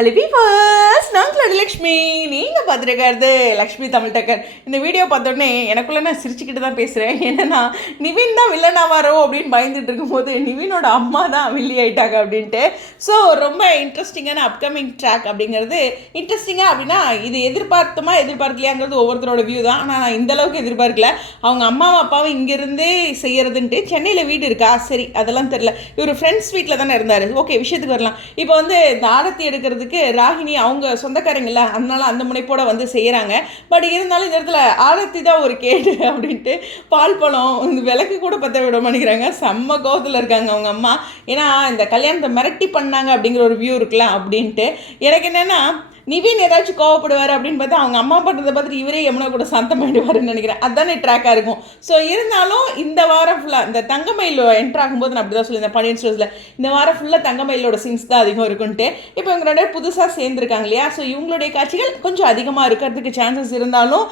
Hello viewers, நான் லக்ஷ்மி. நீங்கள் பார்த்துருக்காரு லக்ஷ்மி தமிழ் டக்கர். இந்த வீடியோ பார்த்தோன்னே எனக்குள்ளே நான் சிரிச்சுக்கிட்டு தான் பேசுகிறேன். என்னென்னா நிவின் தான் வில்லனாவாரோ அப்படின்னு பயந்துட்டு இருக்கும்போது நிவினோட அம்மா தான் வில்லி ஆயிட்டாங்க அப்படின்ட்டு. ஸோ ரொம்ப இன்ட்ரெஸ்டிங்கான அப்கமிங் ட்ராக் அப்படிங்கிறது இன்ட்ரெஸ்டிங்காக அப்படின்னா இது எதிர்பார்க்கலையாங்கிறது ஒவ்வொருத்தரோட வியூ தான். ஆனால் நான் இந்தளவுக்கு எதிர்பார்க்கல. அவங்க அம்மாவும் அப்பாவும் இங்கேருந்தே செய்கிறதுன்ட்டு சென்னையில் வீடு இருக்கா, சரி அதெல்லாம் தெரில. இவர் ஃப்ரெண்ட்ஸ் வீட்டில் தானே இருந்தார். ஓகே, விஷயத்துக்கு வரலாம். இப்போ வந்து இந்த ஆரத்தி எடுக்கிறது ராகினி அவங்க சொந்தக்காரங்கள, அதனால அந்த முனைப்போட வந்து செய்கிறாங்க. பட் இருந்தாலும் இந்த இடத்துல ஆரத்தி தான் ஒரு கேடு அப்படின்ட்டு பால் பழம் இந்த விளக்கு கூட பற்ற விட மாட்டேங்கிறாங்க. செம்ம கோவத்தில் இருக்காங்க அவங்க அம்மா. ஏன்னா இந்த கல்யாணத்தை மிரட்டி பண்ணாங்க அப்படிங்கிற ஒரு வியூ இருக்கலாம் அப்படின்ட்டு. எனக்கு என்னென்னா நிவின் ஏதாச்சும் கோவப்படுவார் அப்படின்னு பார்த்தா அவங்க அம்மா பண்ணுறதை பார்த்துட்டு இவரே யமுனா கூட சாந்தமாயிடுவாருன்னு நினைக்கிறேன். அதுதானே ட்ராக்காக இருக்கும். ஸோ இருந்தாலும் இந்த வாரம் ஃபுல்லாக இந்த தங்கமயில் என்ட்ரு ஆகும்போது நான் அப்படி தான் சொல்லியிருந்தேன் பாண்டியன் ஸ்டோர்ஸில் இந்த வாரம் ஃபுல்லாக தங்கமயிலோட சீன்ஸ் தான் அதிகம் இருக்குன்ட்டு. இப்போ இவங்க ரெண்டு பேர் புதுசாக சேர்ந்துருக்காங்க இல்லையா. ஸோ இவங்களுடைய காட்சிகள் கொஞ்சம் அதிகமாக இருக்கிறதுக்கு சான்சஸ் இருந்தாலும்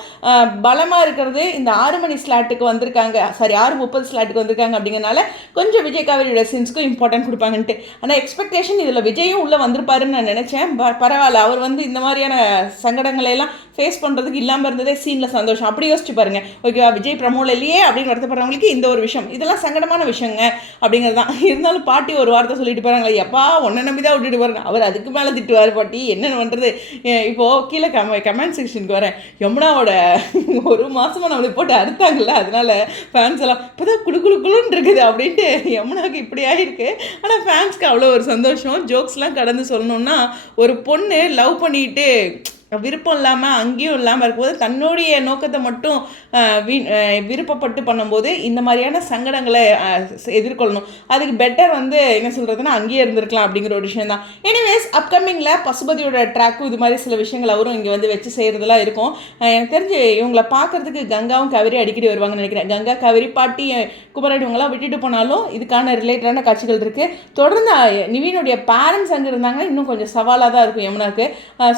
பலமாக இருக்கிறது இந்த 6 மணி ஸ்லாட்டுக்கு வந்திருக்காங்க, சாரி 6:30 ஸ்லாட்டுக்கு வந்திருக்காங்க. அப்படிங்கிறனால கொஞ்சம் விஜய் காவேரியோட சீன்ஸ்க்கும் இம்பார்ட்டன்ட் கொடுப்பாங்கன்ட்டு. ஆனால் எக்ஸ்பெக்டேஷன் இதில் விஜயும் உள்ளே வந்திருப்பாருன்னு நான் நினச்சேன். பரவாயில்ல, அவர் வந்து இந்த மாதிரியான சங்கடங்களை எல்லாம் ஃபேஸ் பண்ணுறதுக்கு இல்லாமல் இருந்ததே சீனில் சந்தோஷம். அப்படி யோசிச்சு பாருங்கள். ஓகேவா, விஜய் ப்ரமோல இல்லையே அப்படின்னு வருத்தப்படுறவங்களுக்கு இந்த ஒரு விஷயம், இதெல்லாம் சங்கடமான விஷயங்க அப்படிங்கிறது தான். இருந்தாலும் பாட்டி ஒரு வார்த்தை சொல்லிட்டு போகிறாங்களே, எப்பா உன்னை நம்பி தான் விட்டுட்டு போகிறேன். அவர் அதுக்கு மேலே திட்டுவார். பாட்டி என்னென்னு பண்ணுறது. இப்போது கீழே கமெண்ட் செக்ஷனுக்கு வரேன். யமுனாவோட 1 மாதமாக நம்மளை போட்டு அறுத்தாங்கல்ல, அதனால ஃபேன்ஸ் எல்லாம் இப்போ தான் குழுன்னு இருக்குது அப்படின்ட்டு யமுனாவுக்கு இப்படி ஆகிருக்கு. ஆனால் ஃபேன்ஸ்க்கு அவ்வளோ ஒரு சந்தோஷம். ஜோக்ஸ்லாம் கடந்து சொல்லணுன்னா, ஒரு பொண்ணு லவ் பண்ணிட்டு விருப்பம் இல்லாமல் அங்கேயும் இல்லாமல் இருக்கும்போது தன்னுடைய நோக்கத்தை மட்டும் விருப்பப்பட்டு பண்ணும்போது இந்த மாதிரியான சங்கடங்களை எதிர்கொள்ளணும். அதுக்கு பெட்டர் வந்து என்ன சொல்கிறதுனா அங்கேயே இருந்திருக்கலாம் அப்படிங்கிற ஒரு விஷயம் தான். எனிவேஸ் அப்கமிங்கில் பசுபதியோட ட்ராக்கும் இது மாதிரி சில விஷயங்கள் அவரும் இங்கே வந்து வச்சு செய்கிறதுலாம் இருக்கும். எனக்கு தெரிஞ்சு இவங்களை பார்க்குறதுக்கு கங்காவும் காவேரி அடிக்கடி வருவாங்கன்னு நினைக்கிறேன். கங்கா, காவேரி, பாட்டி, குமரன் இவங்கெல்லாம் விட்டுட்டு போனாலும் இதுக்கான ரிலேட்டடான காட்சிகள் இருக்குது. தொடர்ந்து நிவினுடைய பேரண்ட்ஸ் அங்கே இருந்தாங்கன்னா இன்னும் கொஞ்சம் சவாலாக தான் இருக்கும் யமுனாக்கு.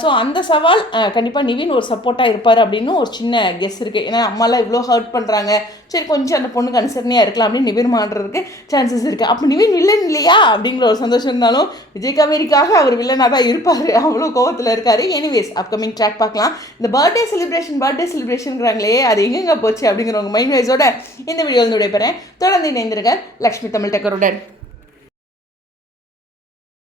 ஸோ அந்த சவால் கண்டிப்பாக நிவின் ஒரு சப்போர்ட்டாக இருப்பார் அப்படின்னு ஒரு சின்ன கெஸ் இருக்குது. ஏன்னா அம்மாலாம் இவ்வளோ ஹர்ட் பண்ணுறாங்க, சரி கொஞ்சம் அந்த பொண்ணுக்கு அனுசரணையாக இருக்கலாம் அப்படின்னு நிவின் மாடுறதுக்கு சான்சஸ் இருக்குது. அப்போ நிவின் வில்லன் இல்லையா அப்படிங்கிற ஒரு சந்தோஷம் இருந்தாலும் விஜய் காவேரிக்காக அவர் வில்லனாக தான் இருப்பார். அவ்வளோ கோவத்தில் இருக்கார். எனிவேஸ் அப்கமிங் ட்ராக் பார்க்கலாம். இந்த பர்த்டே செலிப்ரேஷன்ங்கிறாங்களே, அது எங்கெங்கே போச்சு அப்படிங்கிற உங்கள் மைண்ட் வைஸோட இந்த வீடியோ வந்து விடைபெறேன். தொடர்ந்து இணைந்திருக்க லக்ஷ்மி தமிழ் டக்கருடன்.